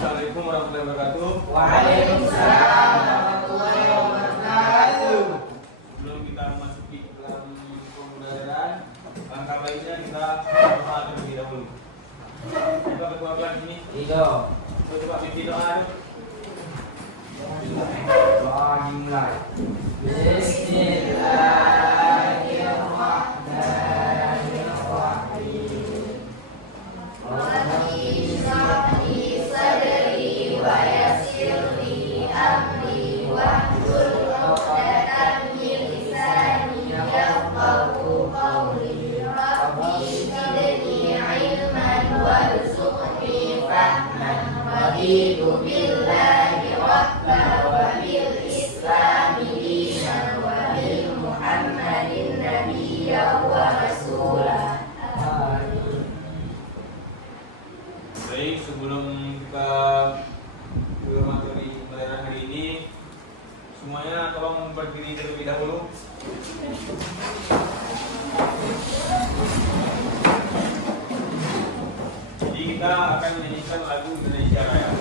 Assalamualaikum warahmatullahi wabarakatuh. Waalaikumsalam warahmatullahi wabarakatuh. Sebelum kita memasuki dalam pembelajaran, langkah baiknya kita berdoa terlebih dahulu. Coba ketua kelas ini. Iya. Coba pimpin doa. Doa dimulai. Bismillahirrahmanirrahim. Rabbi shrah li sadri wa yassir li amri wahlul 'uqdatam min lisani yafqahu qawli. Rabbi zidni ilman warzuqni fahman. Raditu billahi rabban wa bil islami dinan wa bi Muhammadin nabiyyan wa rasulah. Baik, sebelum kita ke materi pembelajaran hari ini, semuanya tolong berdiri terlebih dahulu. Jadi kita akan menyanyikan lagu Indonesia Raya.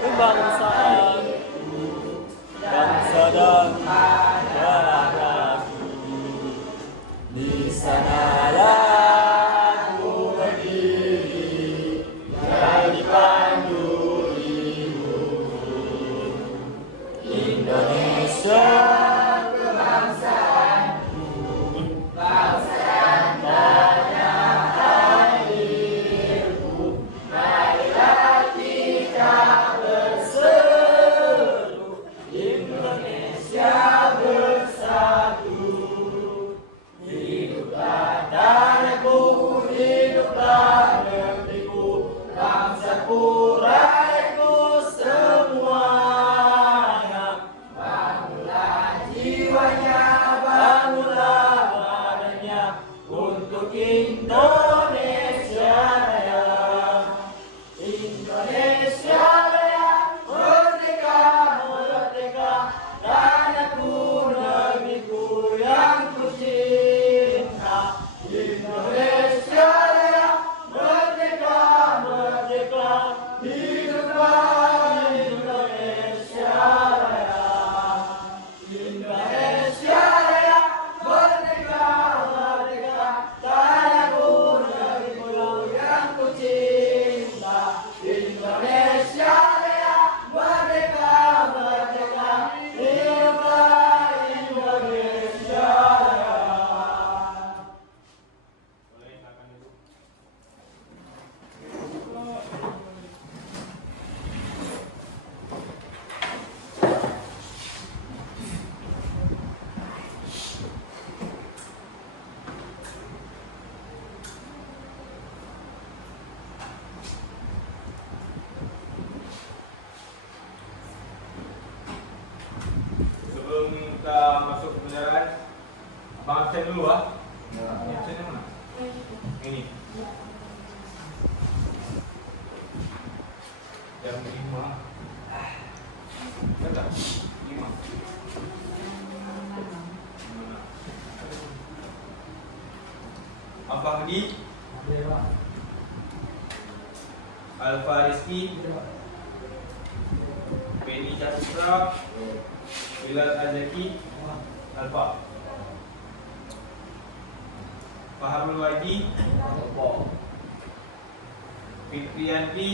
Kebangsaan, bangsa dan negara, di sanalah ku berdiri, jadi pandu hidup. Indonesia kebangsaanku, bangsa dan tanah airku, marilah kita berseru, Indonesia bersatu. Hiduplah tanahku, hiduplah negeriku, bangsaku, rakyatku semuanya. Bangunlah jiwanya, bangunlah badannya, untuk Indonesia Raya. Indonesia Raya, merdeka, merdeka, tanahku, negeriku yang ku cinta. Indonesia Raya, merdeka, merdeka, hiduplah Indonesia Raya. Indonesia Raya, merdeka, merdeka, tanahku, negeriku yang ku cinta. Indonesia Raya, merdeka, merdeka, hiduplah Indonesia Raya. Boleh silakan dulu. Sebelum kita masuk ke pembelajaran, abang absen dulu ah. Ini absennya mana? Ini. Yang 5. Betul? 5. Abang Hadi, Alfa Rizky, Benny Catra, Bilal Azaki, Alfa, Fahamul Wadi, Fitrianti,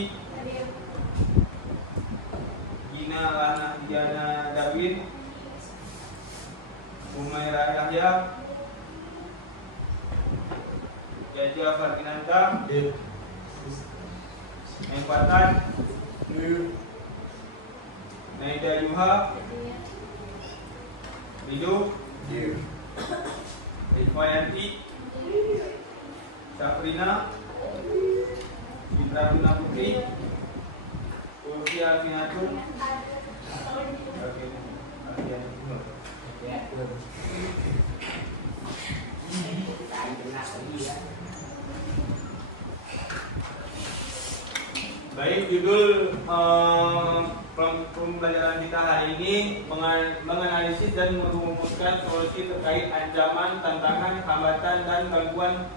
Gina Lana Diana Dawin, Umaira Yahya, Jaja Ferdinanda, Empatan, Naida Yuha, Rido, Rizwayanti, Sabrina, Indra Guna Putri, Ulfi Alfinatun, Baik, judul pembelajaran kita hari ini menganalisis dan merumuskan solusi terkait ancaman, tantangan, hambatan, dan gangguan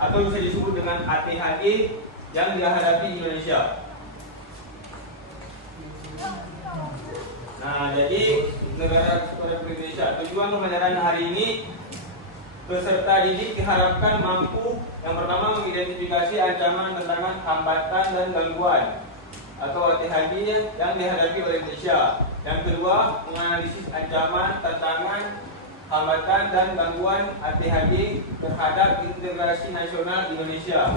atau bisa disebut dengan ATHG yang dihadapi Indonesia. Nah, jadi negara Republik Indonesia. Tujuan pembelajaran hari ini, peserta didik diharapkan mampu yang pertama mengidentifikasi ancaman, tantangan, hambatan, dan gangguan atau ATHG yang dihadapi oleh Indonesia. Yang kedua, menganalisis ancaman, tantangan, hambatan, dan gangguan ATHG terhadap integrasi nasional Indonesia.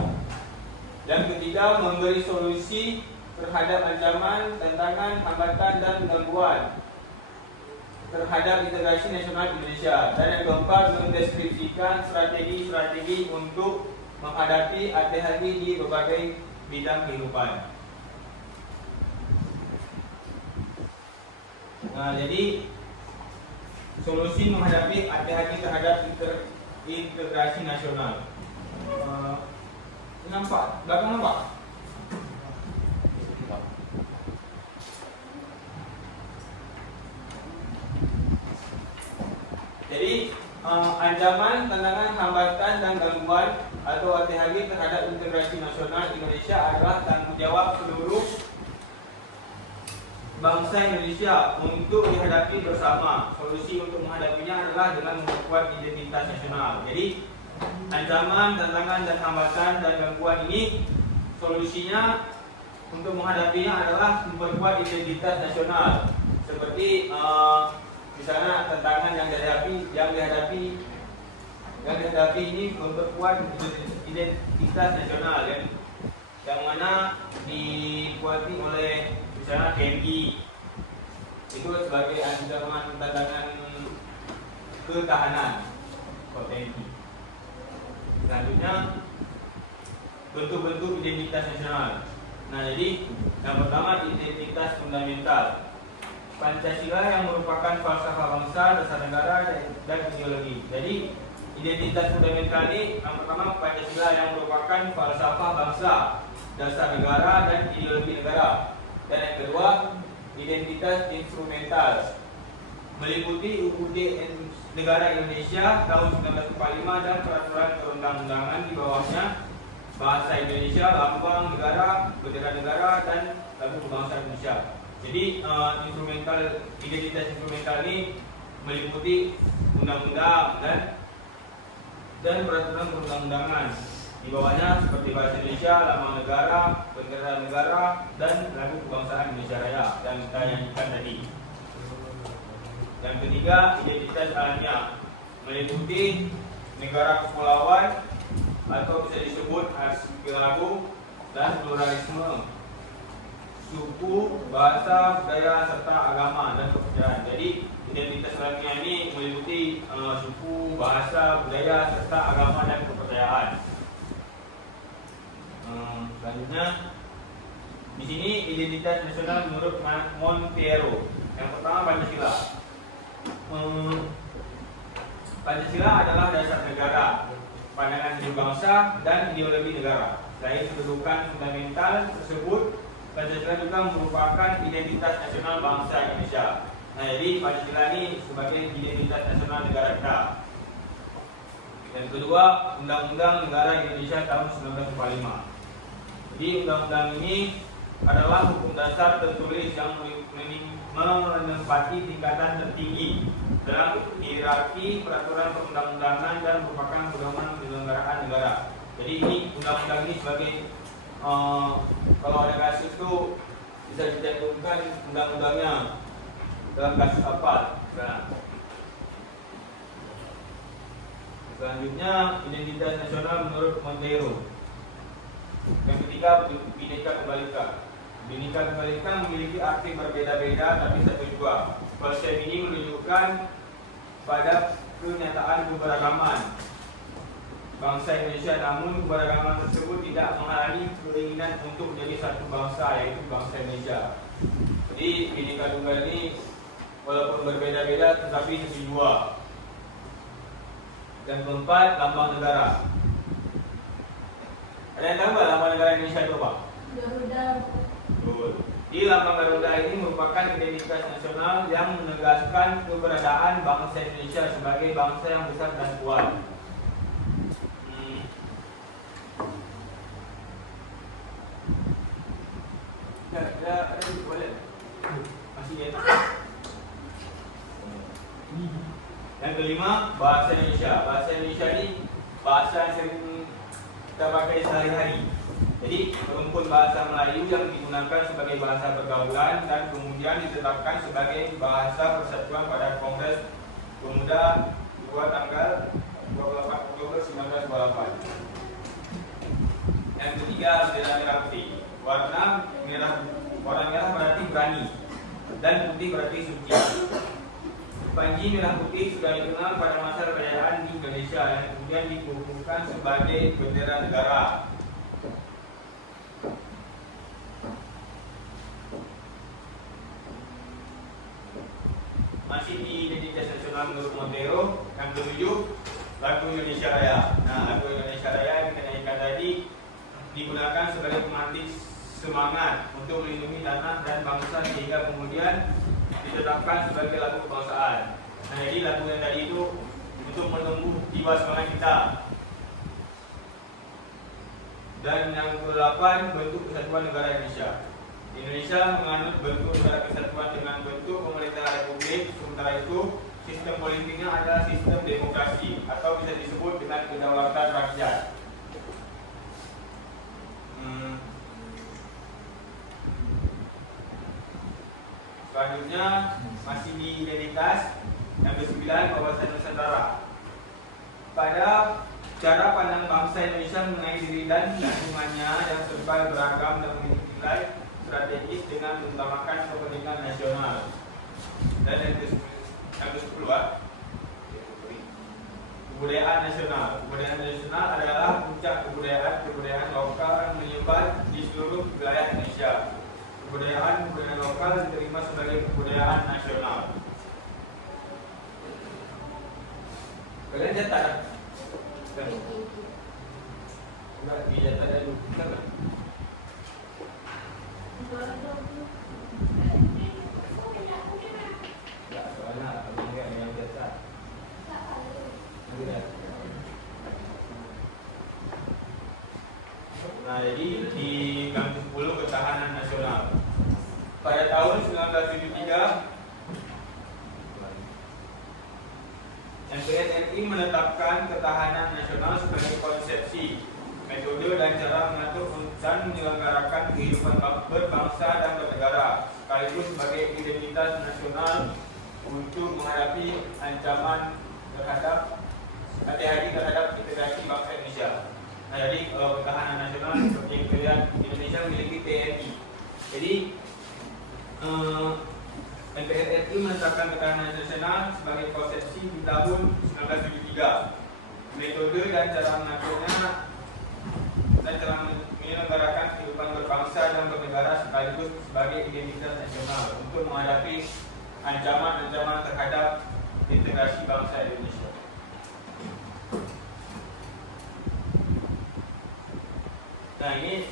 Yang ketiga, memberi solusi terhadap ancaman, tantangan, hambatan, dan gangguan terhadap integrasi nasional Indonesia. Dan yang keempat, mendeskripsikan strategi-strategi untuk menghadapi ATHG di berbagai bidang kehidupan. Nah, jadi solusi menghadapi ATHG terhadap integrasi nasional. Nampak? Belakang nampak? Jadi ancaman, tantangan, hambatan, dan gangguan atau ATHG terhadap integrasi nasional Indonesia adalah tanggung jawab seluruh bangsa Indonesia untuk dihadapi bersama. Solusi untuk menghadapinya adalah dengan memperkuat identitas nasional. Jadi ancaman, tantangan, dan hambatan, dan gangguan ini solusinya untuk menghadapinya adalah memperkuat identitas nasional. Seperti misalnya tantangan yang dihadapi ini memperkuat identitas nasional yang mana dibuati oleh misalnya TNI itu sebagai ancaman tantangan ketahanan TNI. Selanjutnya bentuk-bentuk identitas nasional. Nah, jadi yang pertama identitas fundamental. Pancasila yang merupakan falsafah bangsa, dasar negara, dan ideologi. Jadi identitas fundamental ini yang pertama Pancasila yang merupakan falsafah bangsa, dasar negara, dan ideologi negara. Dan yang kedua identitas instrumental meliputi UUD Negara Indonesia tahun 1945 dan peraturan perundang-undangan di bawahnya, bahasa Indonesia, lambang negara, bendera negara, dan lagu kebangsaan Indonesia. Jadi identitas instrumental ini meliputi undang-undang dan peraturan perundang-undangan di bawahnya seperti bahasa Indonesia, lambang negara, bendera negara, dan lagu kebangsaan Indonesia Raya yang kita nyanyikan tadi. Yang ketiga, identitas alamiah meliputi negara kepulauan atau bisa disebut archipelago dan pluralisme suku, bahasa, budaya, serta agama dan kepercayaan. Jadi identitas alamiah ini meliputi suku, bahasa, budaya, serta agama dan kepercayaan. Selanjutnya di sini identitas nasional menurut Monteiro. Yang pertama Pancasila. Pancasila adalah dasar negara, pandangan hidup bangsa, dan ideologi negara. Selain kedudukan fundamental tersebut, Pancasila juga merupakan identitas nasional bangsa Indonesia. Nah, jadi Pancasila ini sebagai identitas nasional negara kita. Yang kedua, Undang-Undang Negara Indonesia tahun 1945. Jadi undang-undang ini adalah hukum dasar tertulis yang menempati tingkatan tertinggi dalam hierarki peraturan perundang-undangan dan merupakan pedoman penyelenggaraan negara. Jadi ini undang-undang ini sebagai kalau ada kasus itu bisa dicantumkan undang-undangnya dalam kasus apa. Selanjutnya identitas nasional menurut Monteiro. Yang ketiga Bhinneka Tunggal Ika. Bhinneka Tunggal Ika memiliki arti berbeda-beda tapi satu jua. Konsep ini menunjukkan pada kenyataan keberagaman bangsa Indonesia, namun keberagaman tersebut tidak menghalangi keinginan untuk menjadi satu bangsa, yaitu bangsa Indonesia. Jadi Bhinneka Tunggal ini walaupun berbeda-beda tetapi satu jua. Dan keempat, lambang negara. Ada yang tahu nggak lambang negara Indonesia itu apa? Garuda. Betul. Di lambang Garuda ini merupakan identitas nasional yang menegaskan keberadaan bangsa Indonesia sebagai bangsa yang besar dan kuat. Ada boleh masih ya. Yang kelima, bahasa Indonesia. Bahasa Indonesia ini bahasa yang sering kita pakai sehari-hari. Jadi rumpun bahasa Melayu yang digunakan sebagai bahasa pergaulan dan kemudian ditetapkan sebagai bahasa persatuan pada Kongres Pemuda 2 tanggal 28 Oktober 1928. Yang ketiga, bendera merah putih. Warna merah berarti berani dan putih berarti suci. Panji merah putih sudah dikenal pada masa kejayaan di Indonesia yang kemudian dikukuhkan sebagai bendera negara. Masih di identitas nasional menurut Montero. Yang ketujuh, lagu Indonesia Raya. Nah, lagu Indonesia Raya yang kita nyanyikan tadi digunakan sebagai pemantik semangat untuk melindungi tanah dan bangsa sehingga kemudian ditetapkan sebagai lagu kebangsaan. Nah, jadi lagu yang tadi itu untuk menumbuh jiwa semangat kita. Dan yang ke-8, bentuk kesatuan negara Indonesia. Indonesia menganut bentuk negara kesatuan dengan bentuk pemerintahan republik. Sementara itu, sistem politiknya adalah sistem demokrasi atau bisa disebut dengan kedaulatan rakyat. Selanjutnya masih di identitas yang ke-9, wawasan Nusantara. Pada cara pandang bangsa Indonesia mengenai diri dan lingkungannya yang serba beragam dan memiliki nilai strategis dengan mengutamakan kepentingan nasional. Dan yang ke-10, kebudayaan nasional. Kebudayaan nasional adalah puncak kebudayaan lokal yang menyebar di seluruh wilayah Indonesia. Kebudayaan lokal diterima sebagai kebudayaan nasional. Kalian catat? Enggak, dicatat dulu. Catat. Enggak, soalnya enggak yang catat. Nah, jadi di yang ke-10, ketahanan nasional. Pada tahun 1973, MPR RI menetapkan ketahanan nasional sebagai konsepsi, metode dan cara mengatur dan menyelenggarakan kehidupan berbangsa dan bernegara, sekaligus sebagai identitas nasional untuk menghadapi ancaman terhadap integrasi bangsa Indonesia. Nah, jadi ketahanan nasional seperti yang kita lihat, Indonesia memiliki TNI. Jadi MPR RI menetapkan ketahanan nasional sebagai konsepsi di tahun 1973. Metode dan cara mengaturnya dan cara menyelenggarakan kehidupan berbangsa dan bernegara sekaligus sebagai identitas nasional untuk menghadapi ancaman-ancaman terhadap integrasi bangsa Indonesia. Nah, ini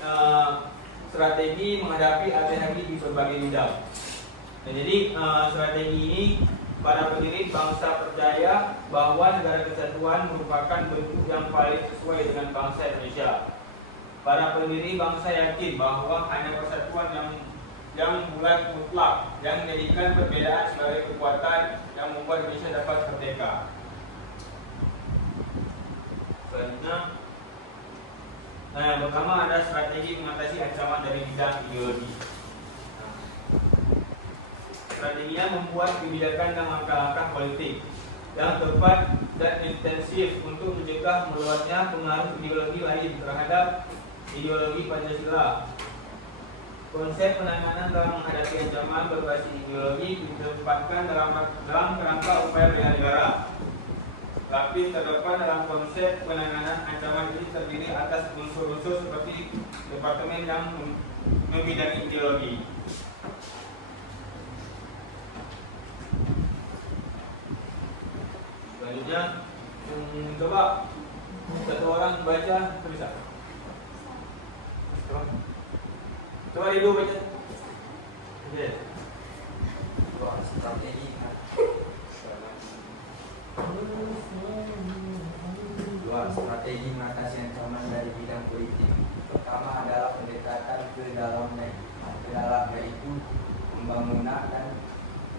strategi menghadapi ATHG di berbagai bidang. Nah, jadi strategi ini para pendiri bangsa percaya bahwa negara kesatuan merupakan bentuk yang paling sesuai dengan bangsa Indonesia. Para pendiri bangsa yakin bahwa hanya persatuan yang bulat mutlak yang menjadikan perbedaan sebagai kekuatan yang membuat Indonesia dapat merdeka. Selanjutnya, nah, yang pertama ada strategi mengatasi ancaman dari bidang ideologi. Strateginya membuat kebijakan dan langkah-langkah politik yang tepat dan intensif untuk mencegah meluasnya pengaruh ideologi lain terhadap ideologi Pancasila. Konsep penanganan dalam menghadapi ancaman berbasis ideologi ditempatkan dalam kerangka upaya bela negara. Lapis terdepan dalam konsep penanganan ancaman ini terdiri atas unsur-unsur seperti departemen yang membidangi ideologi. Selanjutnya, coba satu orang baca, bisa? Coba dulu baca. kedua, strategi mengatasi ancaman dari bidang politik. Pertama adalah pendekatan ke dalam, yaitu pembangunan dan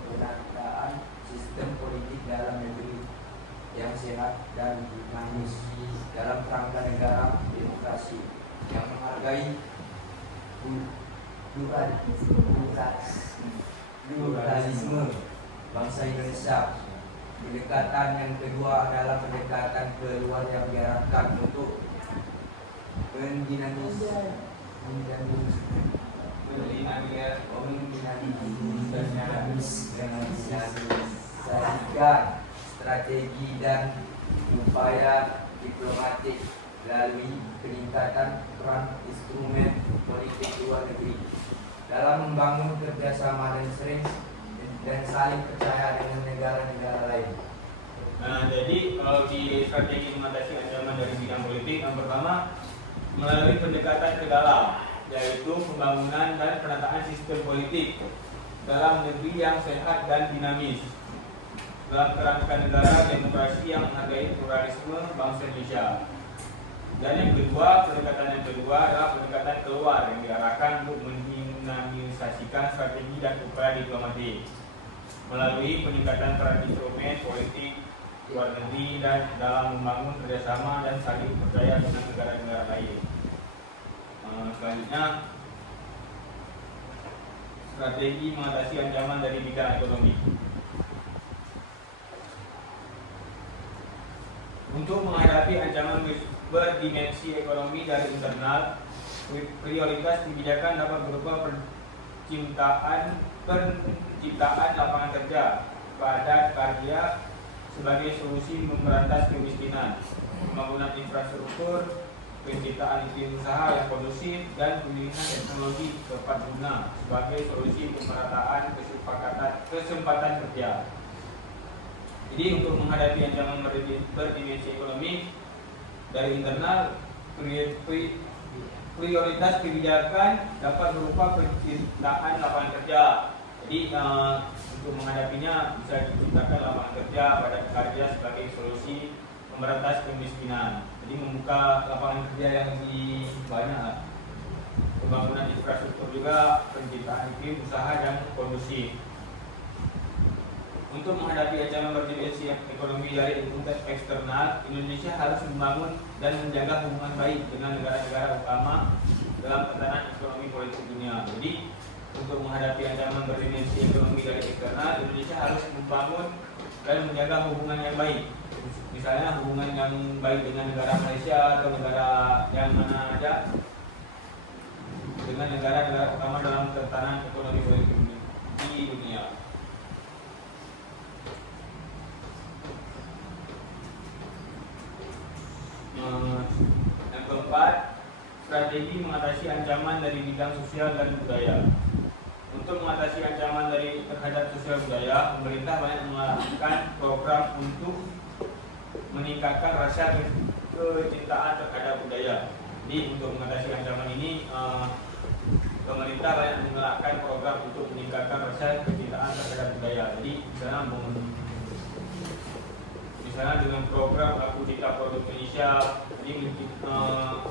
penataan sistem politik dalam negeri yang sehat dan dinamis dalam kerangka negara demokrasi yang menghargai pluralisme bangsa Indonesia. Pendekatan yang kedua adalah pendekatan keluar yang diarahkan untuk mendinamisasikan strategi dan upaya diplomatik melalui peningkatan peran instrumen politik luar negeri dalam membangun kerjasama dan saling percaya dengan negara-negara lain. Nah, jadi kalau di strategi mengatasi ancaman dari bidang politik, yang pertama melalui pendekatan ke dalam, yaitu pembangunan dan penataan sistem politik dalam negeri yang sehat dan dinamis dalam kerangka negara demokrasi yang menghargai pluralisme bangsa Indonesia. Dan yang kedua, pendekatan yang kedua adalah pendekatan keluar yang diarahkan untuk mendinamisasikan strategi dan upaya diplomatik melalui peningkatan peran instrumen politik luar negeri dan dalam membangun kerjasama dan saling percaya dengan negara-negara lain. Selanjutnya, strategi mengatasi ancaman dari bidang ekonomi. Untuk menghadapi ancaman berdimensi ekonomi dari internal, prioritas kebijakan dapat berupa penciptaan lapangan kerja, padat karya sebagai solusi memberantas kemiskinan, pembangunan infrastruktur, penciptaan iklim usaha yang kondusif, dan pemilihan teknologi tepat guna sebagai solusi pemerataan kesempatan kerja. Jadi untuk menghadapi ancaman berdimensi ekonomi dari internal, prioritas kebijakan dapat berupa penciptaan lapangan kerja. Jadi untuk menghadapinya bisa diciptakan lapangan kerja pada kerja sebagai solusi memberantas kemiskinan. Jadi membuka lapangan kerja yang lebih banyak. Pembangunan infrastruktur juga, penciptaan iklim usaha yang kondusif. Untuk menghadapi ancaman berdimensi ekonomi dari eksternal, Indonesia harus membangun dan menjaga hubungan baik dengan negara-negara utama dalam tatanan ekonomi politik dunia. Jadi untuk menghadapi ancaman berdimensi ekonomi dari eksternal, Indonesia harus membangun dan menjaga hubungan yang baik. Misalnya hubungan yang baik dengan negara Malaysia atau negara yang mana aja, dengan negara-negara utama dalam tatanan ekonomi politik di dunia. Yang keempat, strategi mengatasi ancaman dari bidang sosial dan budaya. Untuk mengatasi ancaman terhadap sosial budaya, pemerintah banyak melakukan program untuk meningkatkan rasa kecintaan terhadap budaya. Jadi untuk mengatasi ancaman ini, pemerintah banyak melakukan program untuk meningkatkan rasa kecintaan terhadap budaya. Jadi misalnya dengan program Aku Cinta Produk Indonesia, ini mencintai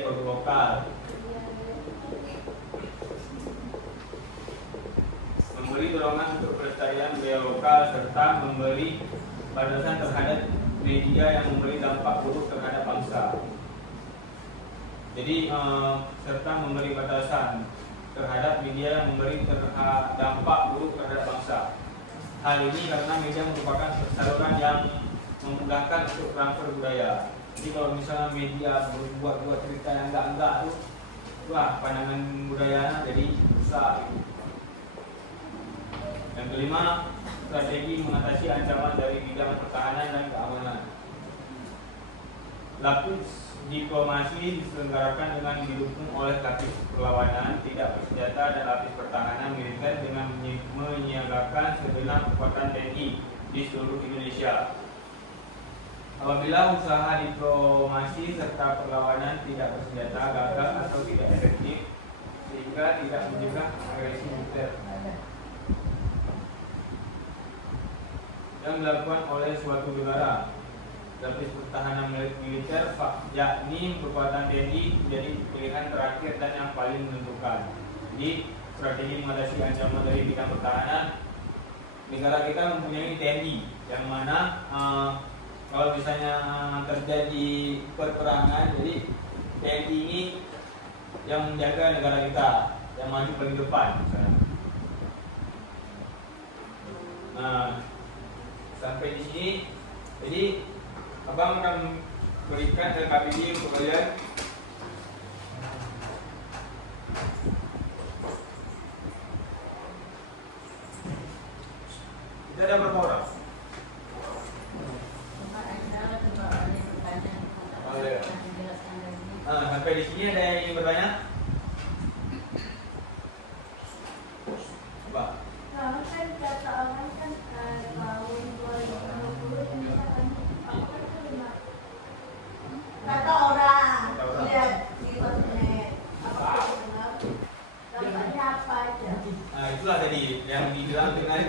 produk lokal, memberi dorongan untuk pelestarian budaya lokal, serta memberi batasan terhadap media yang memberi dampak buruk terhadap bangsa. Jadi serta memberi batasan terhadap media yang memberi dampak buruk terhadap bangsa. Hal ini karena media merupakan saluran yang memudahkan untuk transfer budaya. Jadi kalau misalnya media buat cerita yang enggak tuh, wah pandangan budaya jadi rusak. Yang kelima, strategi mengatasi ancaman dari bidang pertahanan dan keamanan. Lapis diplomasi diselenggarakan dengan didukung oleh lapis perlawanan tidak bersenjata dan lapis pertahanan militer dengan menyiagakan segenap kekuatan TNI di seluruh Indonesia. Apabila usaha diplomasi serta perlawanan tidak bersenjata gagal atau tidak efektif sehingga tidak mencegah agresi militer. yang dilakukan oleh suatu negara. Lapis pertahanan militer, yakni kekuatan TNI menjadi pilihan terakhir dan yang paling menentukan. Jadi strategi mengatasi ancaman dari bidang pertahanan, negara kita mempunyai TNI yang mana kalau misalnya terjadi peperangan, jadi TNI ini yang menjaga negara kita, yang maju paling depan misalnya. Nah, sampai di sini, jadi Abang akan berikan LKPD untuk kalian. Kita ada berapa orang? Sampai di sini ada yang ingin bertanya? Coba. Kalau kan kata orang kan tahun 2020 ini kan kata orang lihat di internet apa benar dampaknya apa aja. Nah, itulah tadi yang dibilang dengan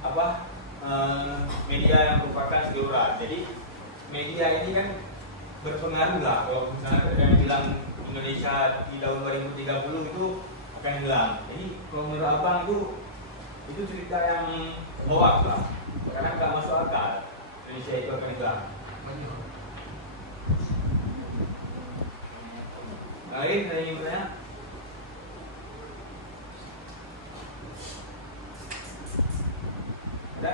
apa media yang merupakan seluruh. Jadi media ini kan berpengaruh lah. Kalau misalnya ada yang bilang Indonesia di tahun 2030 itu akan hilang. Jadi kalau menurut abang itu cerita yang hoax lah, karena nggak masuk akal Indonesia itu akan hilang. Lain ada yang bertanya? Ada?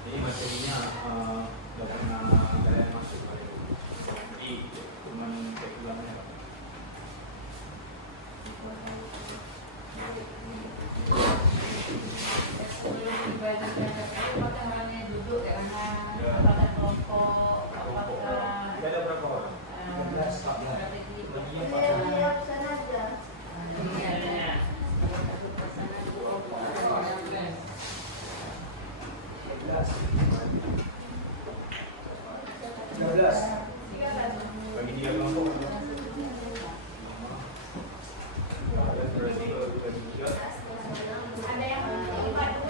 Jadi materinya nggak pernah kalian masuk, jadi cuma cek ulangnya. Kita ada berapa orang? 13, 14. Lihat sana aja. 13. Bagi 3 kelompok. Ada yang 4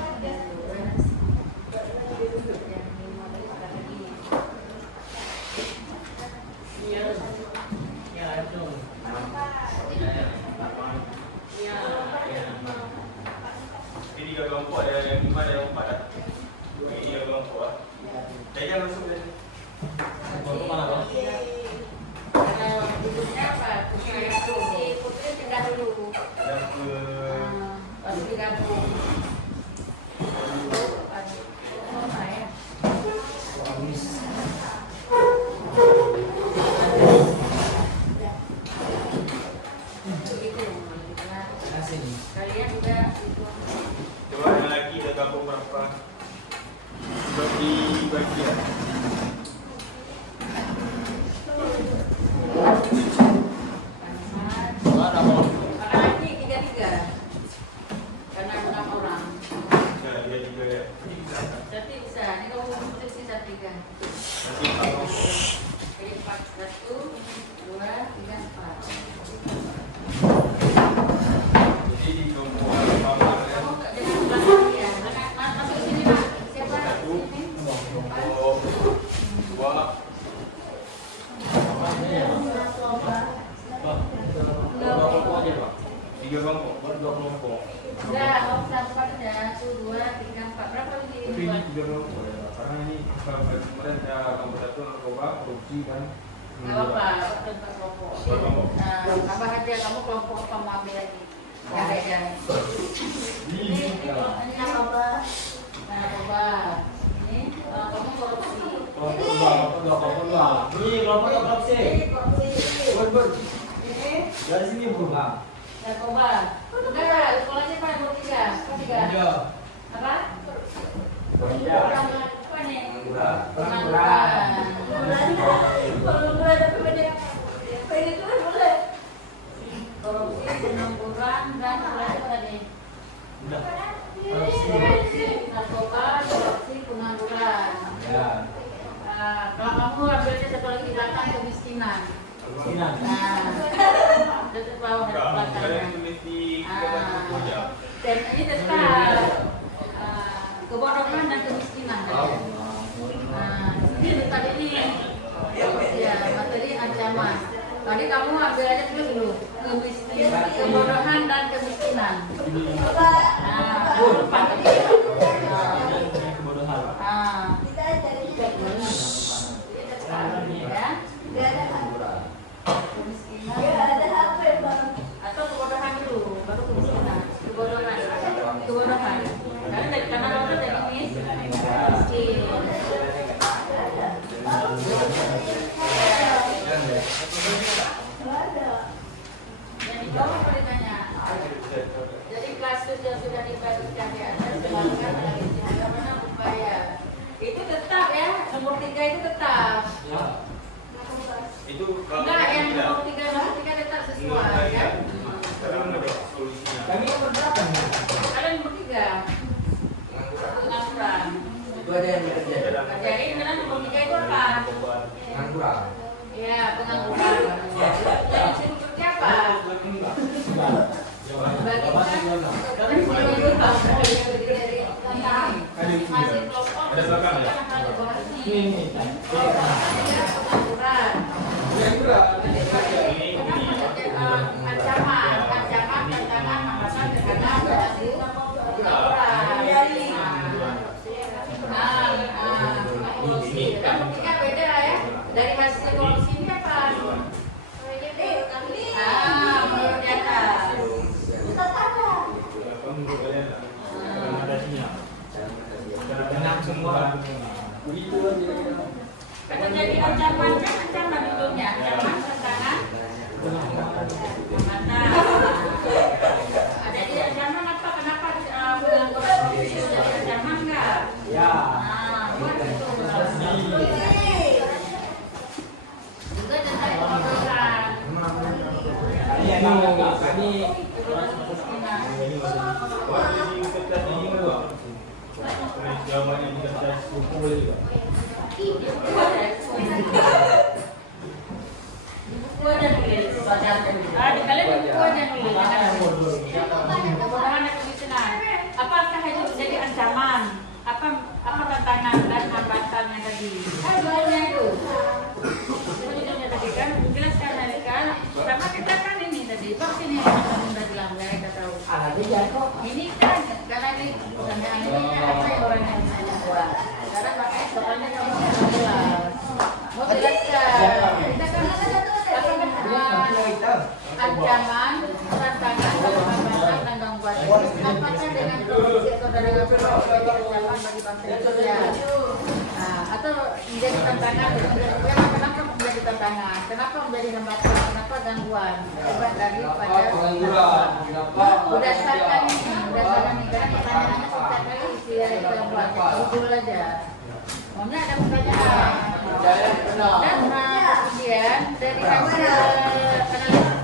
Ini 3 kelompok, ada yang 5, ada yang 4 dah. Bagi 3 kelompok lah. Saya masuk dari kelompok mana bang? Duduknya apa? Si Putri pindah dulu. Ada ke Baru digabung. Apa ya? Begitu. Kalian juga itu. coba yang lagi ada gabung berapa? Bagi bagian. Karena ini 3-3. Karena 6 orang. Nah, dia juga ya. Berarti bisa. Ini kamu Putri sisa 3. Nanti kalau Jadi 4, 1, 2, 3, 4. jadi di kelompok pertama ya. Kamu dengan belakang ya. Masuk ke sini Pak. Siapa? Satu, Sini. kelompok 2, tiga kelompok, baru 2 kelompok. Udah, kamu satu aja. 1, 2, 3, 4. Berapa Tapi ini? ini 3 kelompok ya, karena ini kalau kemarin ya kelompok 1 narkoba, korupsi dan Gak apa-apa, tempat kelompok. Nah, tambah aja, kamu kelompok apa mau ambil lagi? Gak ada. Ini kelompoknya apa? Nah, coba. Ini kamu korupsi. Kelompok 2. Ini kelompok korupsi. Ini korupsi. Ber. Ini Dari sini berubah. narkoba. Enggak, sekolahnya Pak, nomor 3. Apa 3? Apa? Apa nih? Pengangguran. Korupsi, pengangguran, dan apa tadi? narkoba, korupsi, pengangguran. Ya. Kalau kamu ambilnya satu lagi di belakang kemiskinan. Kemiskinan. Nah, tetap bawah ada Ada belakangnya. yang tulis di kitab buku aja. Dan ini tetap kebodohan dan kemiskinan. Nah, ini tetap ini ya materi ancaman. Tadi kamu ambil aja dulu kemiskinan, kebodohan dan kemiskinan. Nah, lupa tadi. Kebodohan. Kita cari Ya, kemiskinan. ada HP bang. Atau kebodohan dulu, baru kemiskinan. Kebodohan. Karena dari kanan orang dari miskin. Yang di bawah boleh tanya. Jadi kasus yang sudah dibagikan di atas dilakukan oleh mana upaya. Itu tetap ya, nomor 3 itu tetap. Ya. Itu kalau Enggak, yang tidak, nomor 3 tetap sesuai ya. sekarang ada solusinya. Kami berberapa nih? Kalian nomor 3 pengangguran. Itu ada yang dikerjakan. Jadi karena nomor 3 itu apa? Pengangguran. Ya, pengangguran. Yang disuruh kerja apa? Bagi Ada belakang ya? Ini. pengangguran. Ancaman, tantangan, hambatan, tekanan, korupsi. Kamu tiga beda ya. Dari hasil korupsi ini apa? Menurut data. Kamu boleh lah. Rekomendasinya. Tenang semua. Kalau jadi ancaman kan ancaman dulunya, ancaman tantangan. Ada di ancaman apa? Kenapa pengangguran korupsi itu jadi ancaman enggak? Ya. Buat itu. Juga tentang kebodohan. Iya, kami Kemiskinan. Wah, ini kertas ini juga. Jawabannya di kertas buku juga. Buku aja nulis. Di kalian buku aja nulis. Kebodohan dan kemiskinan. Apakah itu menjadi ancaman? Apa tantangan dan hambatannya tadi? Judulnya itu. Judulnya tadi kan menjelaskan tadi kan. Pertama kita kan ini tadi vaksin yang sudah bilang ya kita tahu. Ini kan karena ini pertanyaan ini apa yang orang yang bisa buat? Karena pakai soalnya kamu harus jelas. Mau jelaskan. Kita kan ancaman, tantangan, hambatan dan gangguan. Apakah dengan korupsi atau dengan korupsi itu ancaman bagi bangsa Indonesia? Atau menjadi tantangan? Kenapa menjadi tantangan? Kenapa menjadi hambatan? Kenapa gangguan? Hebat daripada pengangguran. berdasarkan ini, karena pertanyaannya singkat kali isi gangguan. Judul aja. Maunya ada pertanyaan. Dan kemudian dari hasil analisis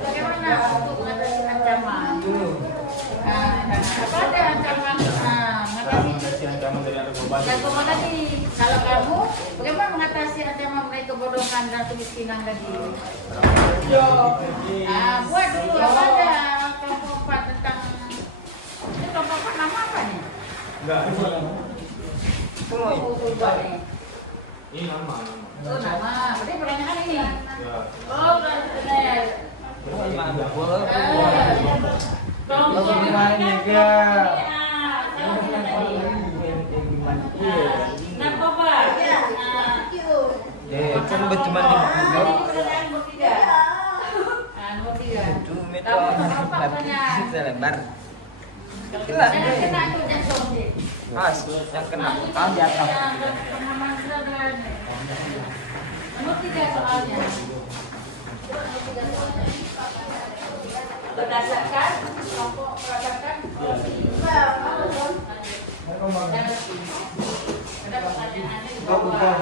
bagaimana untuk mengatasi ancaman? Apa ada ancaman? Mengatasi Ancaman dari narkoba. narkoba tadi. Kalau kamu, bagaimana mengatasi ancaman mengenai kebodohan dan kemiskinan tadi? Buat dulu apa ada kelompok 4 tentang ini kelompok 4 nama apa nih? Enggak. Ini Ini nama. oh nama, berarti pertanyaan ini. Ya. Oh benar. Kelompok kemarin juga. narkoba. Kan bercuma di Nomor 3. Nomor 3. Apa pertanyaan? selebar. Yang kena itu jantung. Mas, yang kena kan di atas. Nomor 3 soalnya. Berdasarkan kelompok berdasarkan ada pertanyaannya di bawah.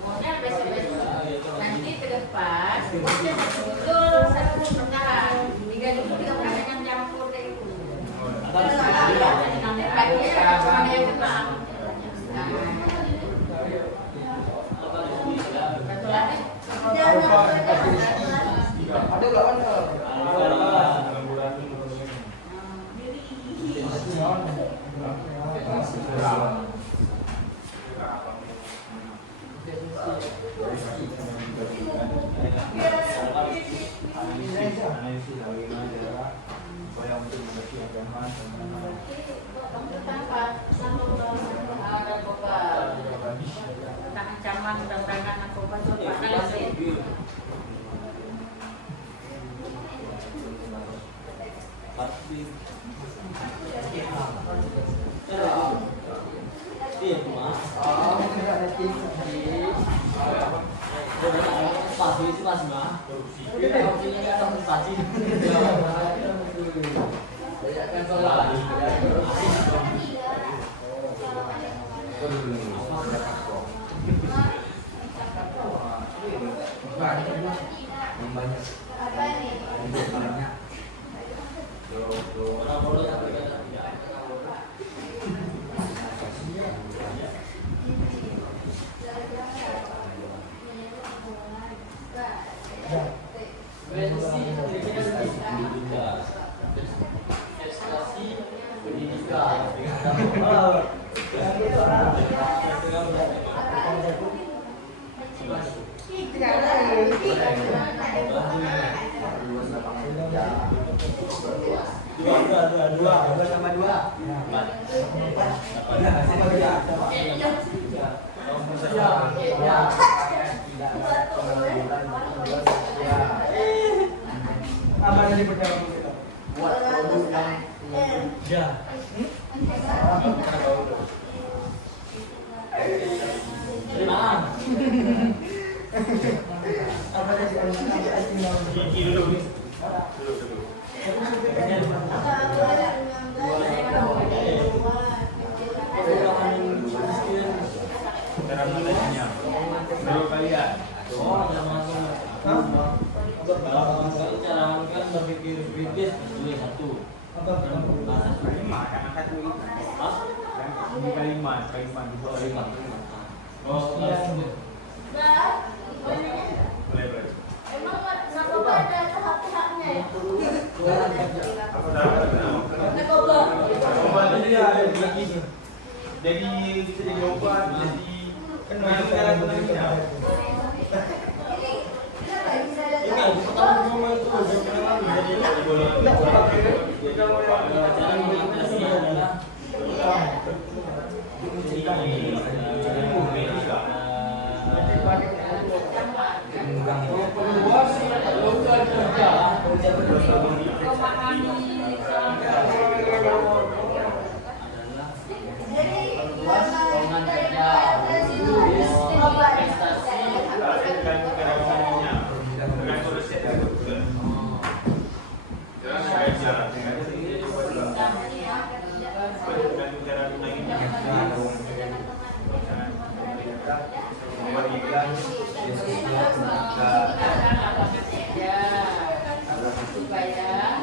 Pokoknya besok-besok nanti ke depan betul satu perkara 3 Ada lawan analisis bagaimana cara upaya untuk memiliki agama Ada beban. Tentang ancaman undang-undangan narkoba itu analisis. Dua sama dua. Apa tadi perjalanan kita? Buat produk yang ya. Apa tadi Gigi dulu nih. Cara belajarnya. Menurut kalian? Cara kan berpikir kritis dua satu. Kalimat kan angkat dulu. Ini kalimat dua kalimat. Oh, Boleh. Emang narkoba ada tahap-tahapnya ya? Apa Narkoba. obat jadi ada lagi. Jadi bisa jadi obat, jadi kan macam cara penelitian. ini aku pertama ngomong itu jadi Golongan cara mengatasi adalah Supaya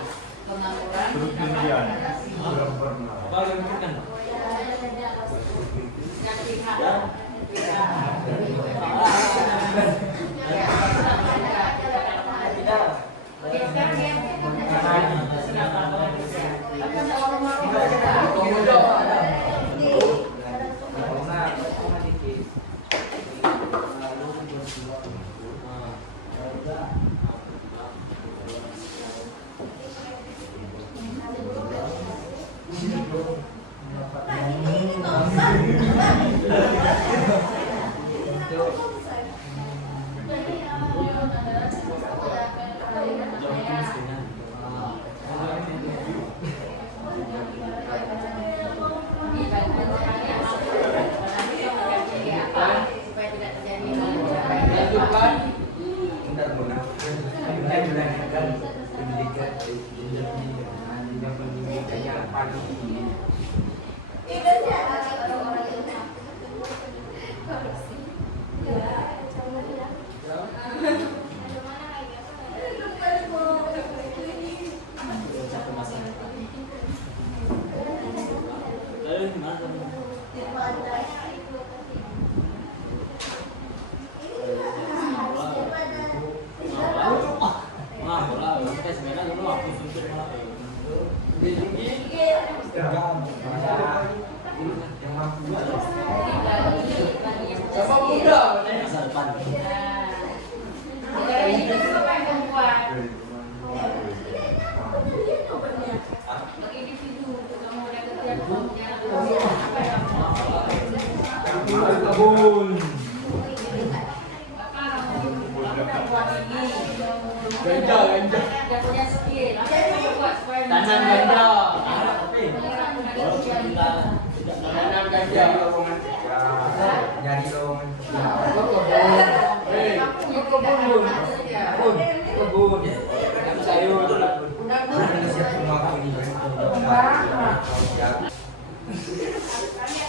pengangguran kemudian apa yang kan? Yang mampu Sama muda. Masa depan. Itu siapa yang membuat? Bagi individu, kamu ada kerja punya apa yang Kebun. buat ini? Ganja. Dia punya skill. Apa yang buat supaya Tanam ganja. Tanam ganja, lowongan kerja. Nyari lowongan kerja. Kebun. Sayur. Siap semua ini. Kami akan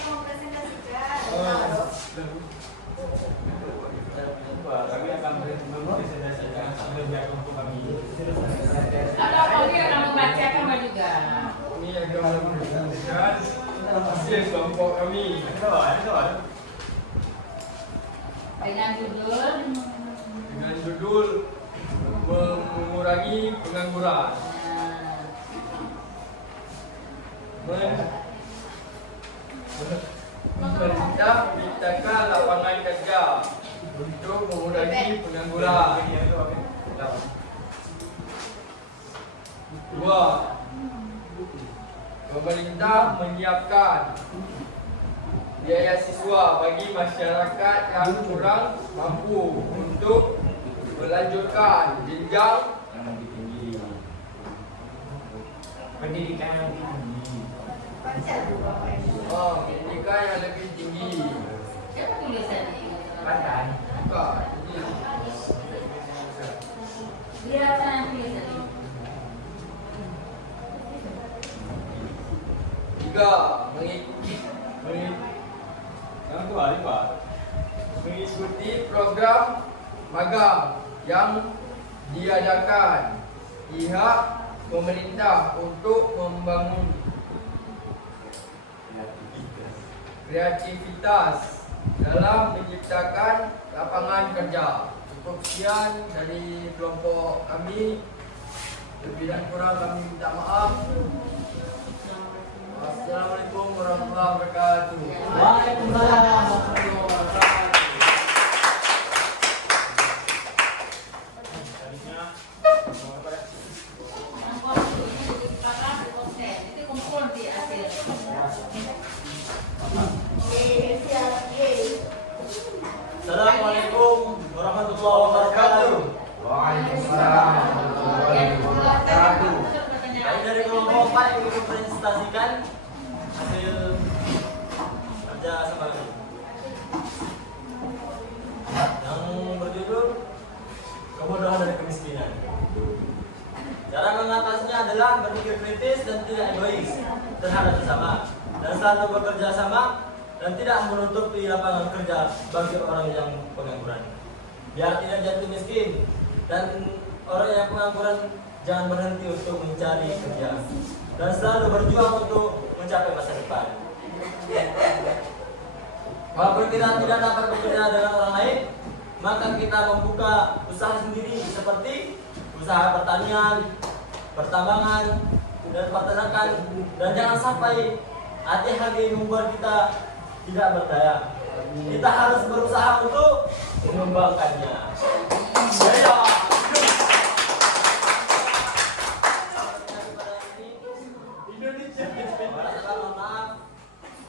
mempresentasikan. Kami akan mempresentasikan kerja kelompok kami. Ada apa lagi yang kamu bacakan juga? Ini akan mempresentasikan hasil kelompok kami. Dengan judul Dengan judul mengurangi pengangguran. Pemerintah menciptakan lapangan kerja untuk mengurangi pengangguran. Dua, pemerintah menyiapkan biaya siswa bagi masyarakat yang kurang mampu untuk melanjutkan jenjang Pendidikan yang tinggi. pendidikan yang lebih tinggi. siapa tulisan ini? Pandai. Bukan, ini. Dia sana tulisan ini. Tiga, Yang tua ni Pak. mengikuti program magang yang diadakan pihak pemerintah untuk membangun kreativitas dalam menciptakan lapangan kerja. Cukup sekian dari kelompok kami. Lebih dan kurang kami minta maaf. Assalamualaikum warahmatullahi wabarakatuh. Waalaikumsalam warahmatullahi wabarakatuh. Itu kumpul di hasil. Assalamualaikum warahmatullahi wabarakatuh. Waalaikumsalam warahmatullahi wabarakatuh. Kami dari kelompok 4 ingin mempresentasikan hasil kerja sama kami yang berjudul kebodohan dari kemiskinan. Cara mengatasinya adalah berpikir kritis dan tidak egois terhadap sesama, dan selalu bekerja sama dan tidak menutupi lapangan kerja bagi orang yang pengangguran, biar tidak jatuh miskin, dan orang yang pengangguran jangan berhenti untuk mencari kerja dan selalu berjuang untuk mencapai masa depan. Walaupun kita tidak dapat bekerja dengan orang lain, maka kita membuka usaha sendiri seperti usaha pertanian, pertambangan, dan peternakan, dan jangan sampai hati-hati membuat kita tidak berdaya. Kita harus berusaha untuk mengembangkannya.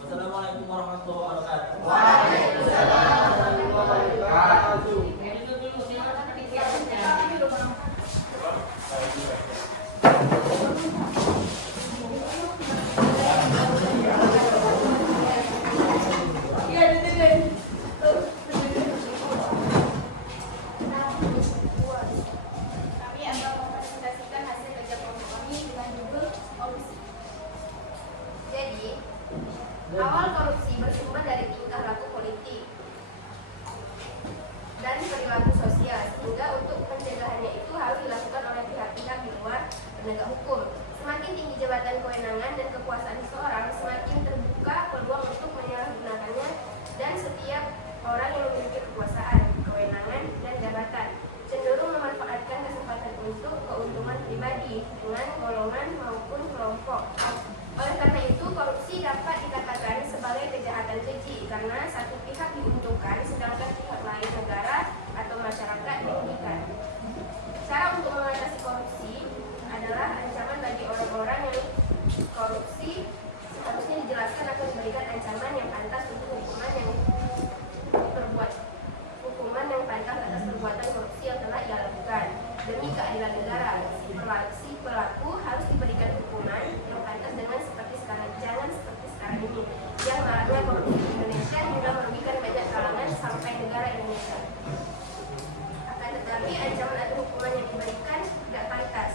Wassalamualaikum warahmatullahi wabarakatuh. Kami akan mempresentasikan hasil kerja kelompok kami dengan judul korupsi. Jadi, awal korupsi bersumber dari tingkah laku politik dan perilaku sosial, sehingga untuk pencegahannya itu harus dilakukan oleh pihak-pihak di luar penegak hukum. Semakin tinggi jabatan kewenangan dan kekuasaan seseorang, semakin terbuka peluang untuk menyalahgunakannya, dan setiap orang yang memiliki kekuasaan, kewenangan, dan jabatan cenderung memanfaatkan kesempatan untuk keuntungan pribadi dengan golongan maupun kelompok Oleh karena itu, korupsi dapat dikatakan sebagai kejahatan keji karena satu pihak diuntungkan sedangkan pihak lain, negara atau masyarakat, dirugikan. Cara untuk mengatasi korupsi adalah ancaman bagi orang-orang yang korupsi seharusnya dijelaskan atau diberikan ancaman yang pantas untuk hukuman yang pantas atas perbuatan korupsi yang telah ia lakukan. Demi keadilan negara, si pelaku harus diberikan hukuman yang pantas dengan seperti sekarang, jangan seperti sekarang ini yang maraknya korupsi di Indonesia hingga merugikan banyak kalangan sampai negara Indonesia. Akan tetapi ancaman atau hukuman yang diberikan tidak pantas,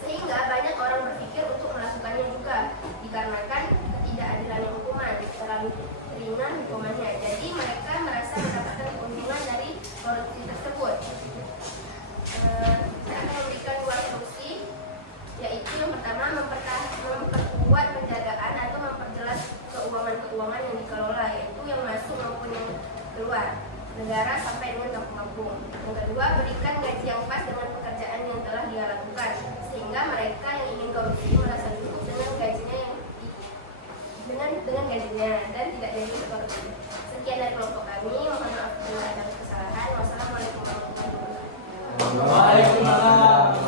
sehingga banyak orang berpikir untuk melakukannya juga dikarenakan ketidakadilan hukuman terlalu ringan hukumannya. Jadi mereka merasa mendapatkan keuntungan dari korupsi tersebut. Kita akan memberikan dua solusi, yaitu yang pertama memperkuat penjagaan atau memperjelas keuangan yang dikelola, yaitu yang masuk maupun yang keluar negara sampai dengan kampung-kampung. Yang kedua, berikan gaji yang pas dengan pekerjaan yang telah dia lakukan, sehingga mereka yang ingin korupsi merasa cukup dengan gajinya dan tidak jadi korupsi. Sekian dari kelompok kami. Mohon maaf bila ada kesalahan. Wassalamualaikum warahmatullahi wabarakatuh. Waalaikumsalam.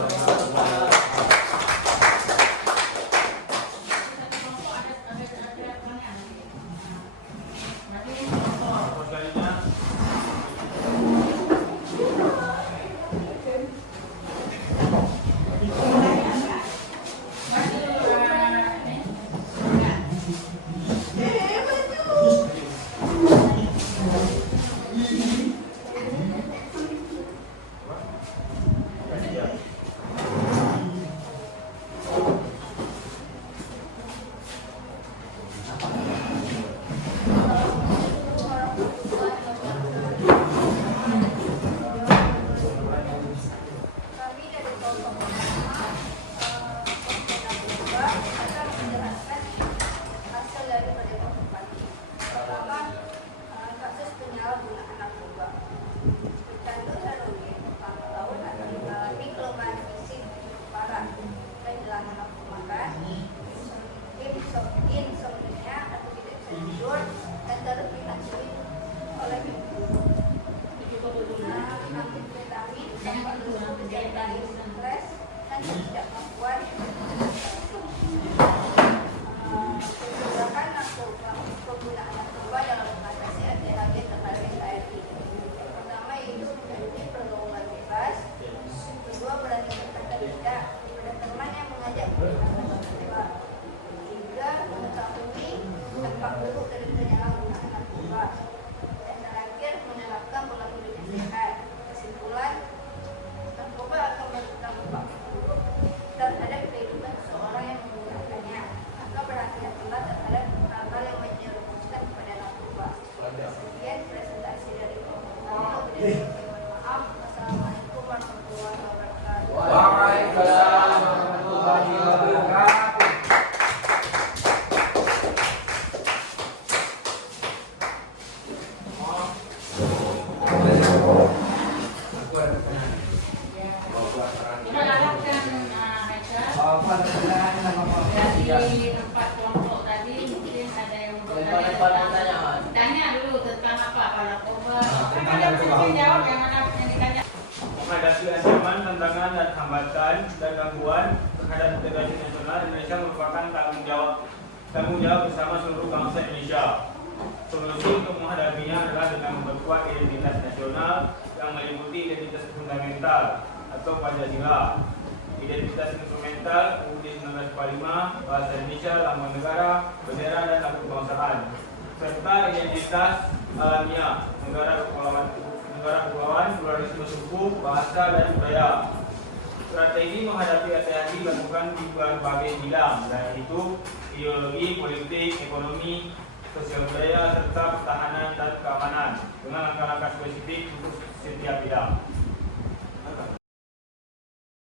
Dari empat kelompok tadi mungkin ada yang bertanya. Tanya dulu tentang apa narkoba. Kan ada yang jawab yang mana yang ditanya. Menghadapi ancaman, tantangan dan hambatan dan gangguan terhadap integrasi nasional, Indonesia merupakan tanggung jawab bersama seluruh bangsa Indonesia. Solusi untuk menghadapinya adalah dengan memperkuat identitas nasional yang meliputi identitas fundamental atau Pancasila, identitas instrumental UUD 1945, bahasa Indonesia, lambang negara, bendera dan lambang kebangsaan, serta identitas alamiah negara kepulauan, pluralisme suku, bahasa dan budaya. Strategi menghadapi ATHD dilakukan di berbagai bidang, yaitu ideologi, politik, ekonomi, sosial budaya, serta pertahanan dan keamanan dengan langkah-langkah spesifik untuk setiap bidang.